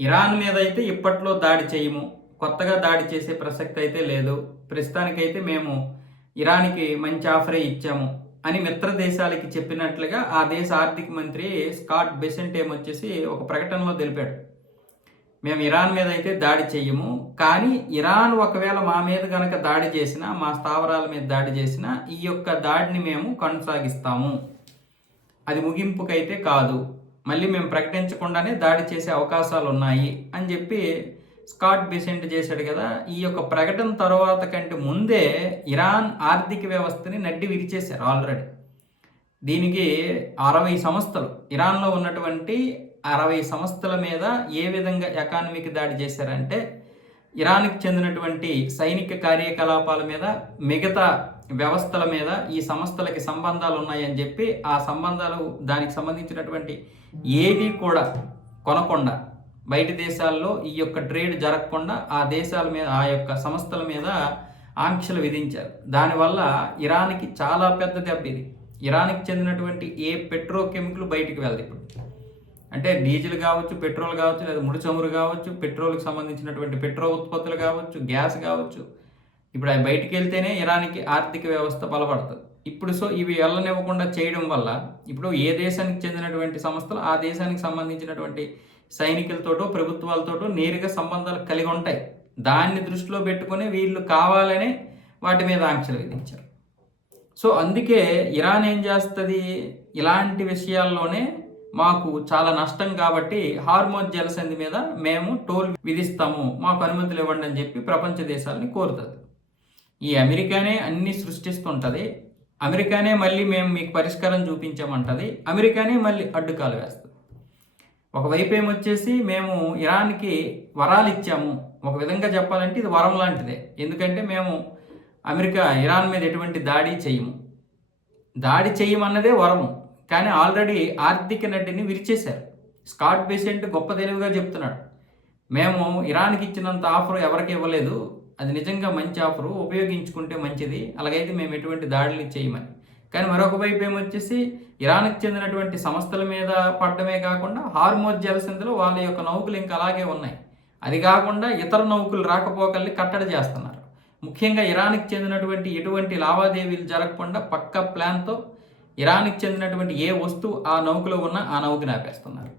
Iran మీద అయితే ఇప్పట్లో దాడి చేయము. కొత్తగా దాడి చేసే ప్రసక్తి అయితే లేదు. ప్రస్తుతానికైతే మేము ఇరాన్‌కి మంచి ఆఫరే ఇచ్చాము అని మిత్ర దేశాలకి చెప్పినట్లుగా ఆ దేశ ఆర్థిక మంత్రి స్కాట్ బెసెంట్ ఏమొచ్చేసి ఒక ప్రకటనలో తెలిపాడు. మేము ఇరాన్ మీద అయితే దాడి చెయ్యము. కానీ ఇరాన్ ఒకవేళ మా మీద గనక దాడి చేసినా, మా స్థావరాల మీద దాడి చేసినా ఈ యొక్క దాడిని మేము కొనసాగిస్తాము. అది ముగింపుకైతే కాదు. మళ్ళీ మేము ప్రకటించకుండానే దాడి చేసే అవకాశాలు ఉన్నాయి అని చెప్పి స్కాట్ బెసెంట్ చేశాడు కదా. ఈ యొక్క ప్రకటన తర్వాత కంటే ముందే ఇరాన్ ఆర్థిక వ్యవస్థని నడ్డి విరిచేశారు ఆల్రెడీ. దీనికి 60 సంస్థలు, ఇరాన్లో ఉన్నటువంటి 60 సంస్థల మీద ఏ విధంగా ఎకానమీకి దాడి చేశారంటే, ఇరాన్కి చెందినటువంటి సైనిక కార్యకలాపాల మీద, మిగతా వ్యవస్థల మీద ఈ సంస్థలకి సంబంధాలు ఉన్నాయని చెప్పి ఆ సంబంధాలు, దానికి సంబంధించినటువంటి ఏది కూడా కొనకుండా, బయట దేశాల్లో ఈ యొక్క ట్రేడ్ జరగకుండా ఆ దేశాల మీద, ఆ యొక్క సంస్థల మీద ఆంక్షలు విధించారు. దానివల్ల ఇరాన్కి చాలా పెద్ద దెబ్బ ఇది. ఇరాన్కి చెందినటువంటి ఏ పెట్రోకెమికల్ బయటికి వెళ్ళదు ఇప్పుడు. అంటే డీజిల్ కావచ్చు, పెట్రోల్ కావచ్చు, లేదా ముడి చమురు కావచ్చు, పెట్రోల్కి సంబంధించినటువంటి పెట్రో ఉత్పత్తులు కావచ్చు, గ్యాస్ కావచ్చు, ఇప్పుడు అవి బయటికి వెళ్తేనే ఇరాన్కి ఆర్థిక వ్యవస్థ బలపడుతుంది. ఇప్పుడు ఇవి వెళ్ళనివ్వకుండా చేయడం వల్ల ఇప్పుడు ఏ దేశానికి చెందినటువంటి సంస్థలు ఆ దేశానికి సంబంధించినటువంటి సైనికులతోటో ప్రభుత్వాలతోటో నేరుగా సంబంధాలు కలిగి ఉంటాయి. దాన్ని దృష్టిలో పెట్టుకొని వీళ్ళు కావాలనే వాటి మీద ఆంక్షలు విధించారు. అందుకే ఇరాన్ ఏం చేస్తుంది, ఇలాంటి విషయాల్లోనే మాకు చాలా నష్టం కాబట్టి హార్మోజ్ జలసంధి మీద మేము టోల్ విధిస్తాము, మాకు అనుమతులు ఇవ్వండి అని చెప్పి ప్రపంచ దేశాలని కోరుతుంది. ఈ అమెరికానే అన్ని సృష్టిస్తుంటుంది. అమెరికానే మళ్ళీ మేము మీకు పరిష్కారం చూపించామంటుంది. అమెరికానే మళ్ళీ అడ్డుకాలు వేస్తుంది. ఒకవైపు ఏమొచ్చేసి మేము ఇరాన్కి వరాలు ఇచ్చాము. ఒక విధంగా చెప్పాలంటే ఇది వరం లాంటిదే. ఎందుకంటే మేము ఇరాన్ మీద ఎటువంటి దాడి చేయము. దాడి చేయమన్నదే వరము. కానీ ఆల్రెడీ ఆర్థిక నడ్డిని విరిచేశారు. స్కాట్ బెసెంట్ గొప్ప తెలివిగా చెప్తున్నాడు, మేము ఇరాన్కి ఇచ్చినంత ఆఫర్ ఎవరికి ఇవ్వలేదు, అది నిజంగా మంచి ఆఫరు, ఉపయోగించుకుంటే మంచిది, అలాగైతే మేము ఎటువంటి దాడులు చేయమని. కానీ మరొక వైపు ఏమొచ్చేసి ఇరాన్కి చెందినటువంటి సంస్థల మీద పడడమే కాకుండా హార్మోజ్ జలసంధిలో వాళ్ళ యొక్క నౌకలు ఇంకా అలాగే ఉన్నాయి. అది కాకుండా ఇతర నౌకలు రాకపోకల్ని కట్టడి చేస్తున్నారు. ముఖ్యంగా ఇరాన్కి చెందినటువంటి ఎటువంటి లావాదేవీలు జరగకుండా పక్కా ప్లాన్తో ఇరాన్కి చెందినటువంటి ఏ వస్తువు ఆ నౌకలో ఉన్నా ఆ నౌకని ఆపేస్తున్నారు.